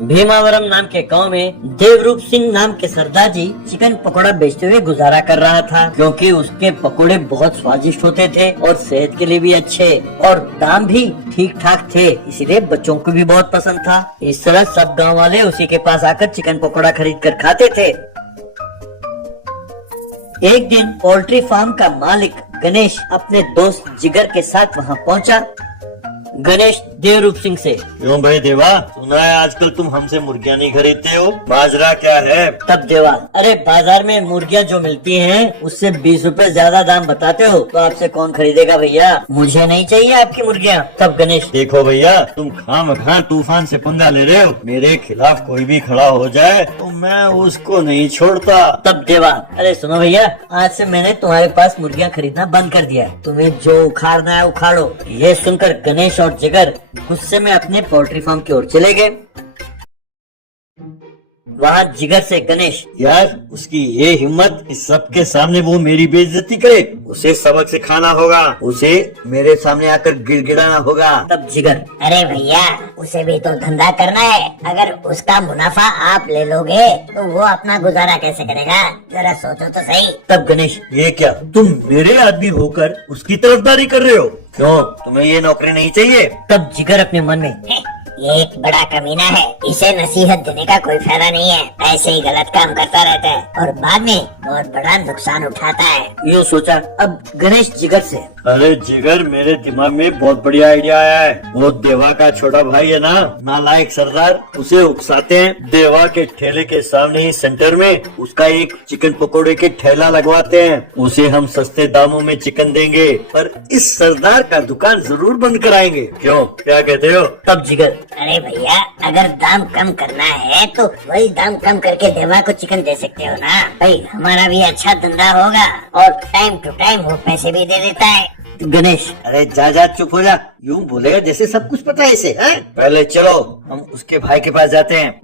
भीमावरम नाम के गांव में देवरूप सिंह नाम के सरदार जी चिकन पकौड़ा बेचते हुए गुजारा कर रहा था, क्योंकि उसके पकोड़े बहुत स्वादिष्ट होते थे और सेहत के लिए भी अच्छे और दाम भी ठीक ठाक थे, इसीलिए बच्चों को भी बहुत पसंद था। इस तरह सब गांव वाले उसी के पास आकर चिकन पकौड़ा खरीद कर खाते थे। एक दिन पोल्ट्री फार्म का मालिक गणेश अपने दोस्त जिगर के साथ वहां पहुंचा। गणेश देवरूप सिंह से, क्यों भाई देवा, सुना है आजकल तुम हमसे मुर्गियाँ नहीं खरीदते हो, बाजरा क्या है? तब देवा, अरे बाजार में मुर्गियाँ जो मिलती हैं उससे 20 रुपए ज्यादा दाम बताते हो, तो आपसे कौन खरीदेगा भैया, मुझे नहीं चाहिए आपकी मुर्गियाँ। तब गणेश, देखो भैया, तुम खामखा तूफान से पंगा ले रहे हो, मेरे खिलाफ कोई भी खड़ा हो जाए तो मैं उसको नहीं छोड़ता। तब देवा, अरे सुनो भैया, आज से मैंने तुम्हारे पास मुर्गियाँ खरीदना बंद कर दिया है, तुम्हें जो उखाड़ना है उखाड़ो। ये सुनकर गणेश और जिगर गुस्से में अपने पोल्ट्री फार्म की ओर चले गए। वहाँ जिगर से गणेश, यार उसकी ये हिम्मत, इस सबके सामने वो मेरी बेइज्जती करे, उसे सबक सिखाना होगा, उसे मेरे सामने आकर गिड़गिड़ाना होगा। तब जिगर, अरे भैया, उसे भी तो धंधा करना है, अगर उसका मुनाफा आप ले लोगे तो वो अपना गुजारा कैसे करेगा, जरा सोचो तो सही। तब गणेश, ये क्या, तुम मेरे आदमी होकर उसकी तरफदारी कर रहे हो? क्यों, तुम्हें ये नौकरी नहीं चाहिए? तब जिगर अपने मन में, ये एक बड़ा कमीना है, इसे नसीहत देने का कोई फायदा नहीं है, ऐसे ही गलत काम करता रहता है और बाद में बहुत बड़ा नुकसान उठाता है। यूँ सोचा। अब गणेश जिगर से, अरे जिगर, मेरे दिमाग में बहुत बढ़िया आइडिया आया है। वो देवा का छोटा भाई है ना, नालायक सरदार, उसे उकसाते हैं, देवा के ठेले के सामने ही सेंटर में उसका एक चिकन पकोड़े के ठेला लगवाते हैं, उसे हम सस्ते दामों में चिकन देंगे, पर इस सरदार का दुकान जरूर बंद कराएंगे। क्यों, क्या कहते हो? तब जिगर, अरे भैया, अगर दाम कम करना है तो वही दाम कम करके देवा को चिकन दे सकते हो ना भाई, हमारा भी अच्छा धंधा होगा और टाइम टू टाइम वो पैसे भी दे देता है। गणेश, अरे जा चुप हो जा, यूं बोलेगा जैसे सब कुछ पता है इसे, है? पहले चलो हम उसके भाई के पास जाते हैं।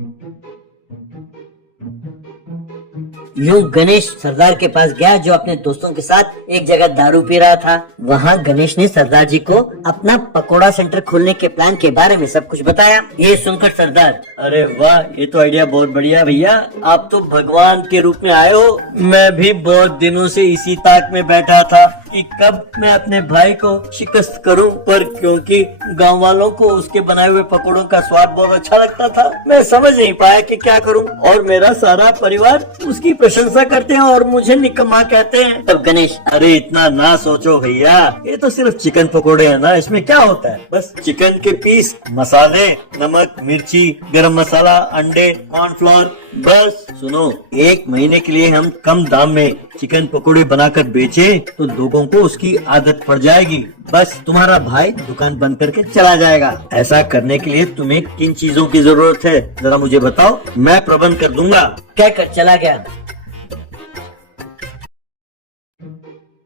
यूं गणेश सरदार के पास गया, जो अपने दोस्तों के साथ एक जगह दारू पी रहा था। वहाँ गणेश ने सरदार जी को अपना पकोड़ा सेंटर खोलने के प्लान के बारे में सब कुछ बताया। ये सुनकर सरदार, अरे वाह, ये तो आइडिया बहुत बढ़िया भैया, आप तो भगवान के रूप में आए हो। मैं भी बहुत दिनों से इसी ताक में बैठा था कि कब मैं अपने भाई को शिकस्त करूं, पर क्योंकि गांव वालों को उसके बनाए हुए पकौड़ों का स्वाद बहुत अच्छा लगता था, मैं समझ नहीं पाया कि क्या करूं, और मेरा सारा परिवार उसकी प्रशंसा करते हैं और मुझे निकम्मा कहते हैं। तब गणेश, अरे इतना ना सोचो भैया, ये तो सिर्फ चिकन पकोड़े है ना, इसमें क्या होता है, बस चिकन के पीस, मसाले, नमक, मिर्ची, गरम मसाला, अंडे, कॉर्नफ्लोर, बस। सुनो, 1 महीने के लिए हम कम दाम में चिकन पकोड़े बनाकर बेचे तो लोगों को उसकी आदत पड़ जाएगी, बस तुम्हारा भाई दुकान बंद करके चला जाएगा। ऐसा करने के लिए तुम्हें किन चीजों की जरूरत है, जरा मुझे बताओ, मैं प्रबंध कर दूंगा। कहकर चला गया।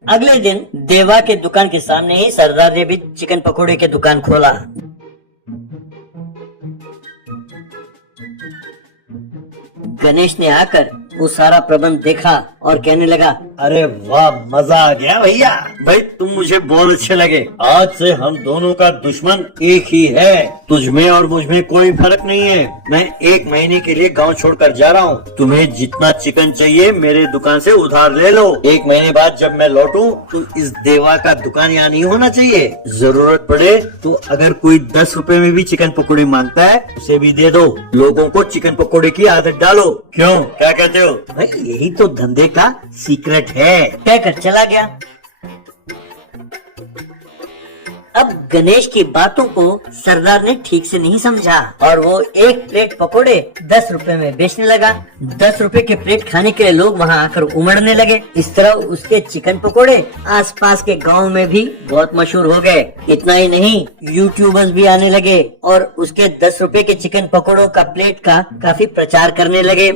अगले दिन देवा के दुकान के सामने ही सरदार ने भी चिकन पकोड़े के दुकान खोला। गणेश ने आकर वो सारा प्रबंध देखा और कहने लगा, अरे वाह, मजा आ गया भैया, भाई तुम मुझे बहुत अच्छे लगे, आज से हम दोनों का दुश्मन एक ही है, तुझमें और मुझमें कोई फर्क नहीं है। मैं 1 महीने के लिए गांव छोड़कर जा रहा हूँ, तुम्हें जितना चिकन चाहिए मेरे दुकान से उधार ले लो, 1 महीने बाद जब मैं लौटूं तो इस देवा का दुकान यहाँ नहीं होना चाहिए, जरूरत पड़े तो अगर कोई 10 रुपए में भी चिकन पकौड़े मांगता है उसे भी दे दो, लोगों को चिकन पकौड़े की आदत डालो। क्यों, क्या कहते हो? भाई यही तो धंधे का सीक्रेट है, कहकर चला गया। अब गणेश की बातों को सरदार ने ठीक से नहीं समझा और वो 1 प्लेट पकोड़े 10 रुपए में बेचने लगा। 10 रुपए के प्लेट खाने के लिए लोग वहाँ आकर उमड़ने लगे। इस तरह उसके चिकन पकोड़े आसपास के गांव में भी बहुत मशहूर हो गए। इतना ही नहीं, यूट्यूबर्स भी आने लगे और उसके 10 रुपए के चिकन पकोड़ों का प्लेट का काफी प्रचार करने लगे।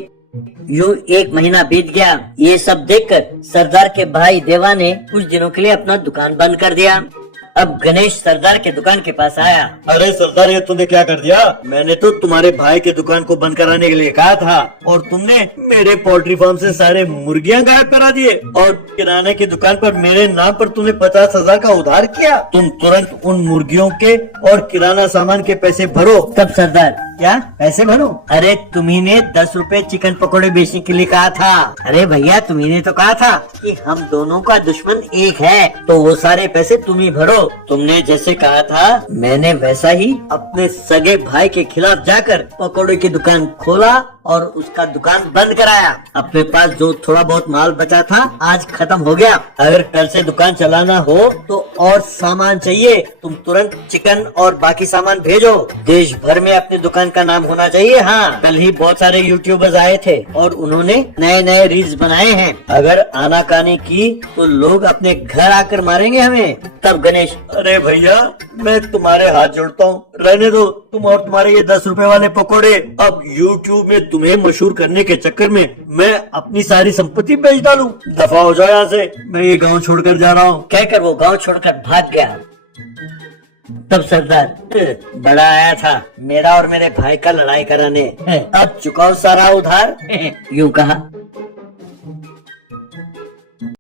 यूं 1 महीना बीत गया। ये सब देखकर सरदार के भाई देवा ने कुछ दिनों के लिए अपना दुकान बंद कर दिया। अब गणेश सरदार के दुकान के पास आया। अरे सरदार, ये तुमने क्या कर दिया? मैंने तो तुम्हारे भाई के दुकान को बंद कराने के लिए कहा था और तुमने मेरे पोल्ट्री फार्म से सारे मुर्गियां गायब करा दिए और किराने की दुकान पर मेरे नाम पर तुमने 50,000 का उधार किया। तुम तुरंत उन मुर्गियों के और किराना सामान के पैसे भरो। तब सरदार, क्या पैसे भरो? अरे तुम्ही ने 10 रुपए चिकन पकोड़े बेचने के लिए कहा था। अरे भैया तुम्ही ने तो कहा था कि हम दोनों का दुश्मन एक है, तो वो सारे पैसे तुम ही भरो। तुमने जैसे कहा था मैंने वैसा ही अपने सगे भाई के खिलाफ जाकर पकोड़े की दुकान खोला और उसका दुकान बंद कराया। अपने पास जो थोड़ा बहुत माल बचा था आज खत्म हो गया। अगर कल से दुकान चलाना हो तो और सामान चाहिए, तुम तुरंत चिकन और बाकी सामान भेजो। देश भर में अपनी दुकान का नाम होना चाहिए। हाँ, कल ही बहुत सारे यूट्यूबर्स आए थे और उन्होंने नए नए रील्स बनाए हैं। अगर आनाकानी की तो लोग अपने घर आकर मारेंगे हमें। तब गणेश, अरे भैया मैं तुम्हारे हाथ जोड़ता हूँ, रहने दो तुम और तुम्हारे ये 10 रुपए वाले पकोड़े। अब यूट्यूब में तुम्हें मशहूर करने के चक्कर में मैं अपनी सारी संपत्ति बेच डालूं। दफा हो जाओ यहाँ से, मैं ये गांव छोड़कर जा रहा हूँ। कहकर वो गांव छोड़कर भाग गया। तब सरदार बड़ा आया था मेरा और मेरे भाई का लड़ाई कराने, अब चुकाओ सारा उधार। यूं कहा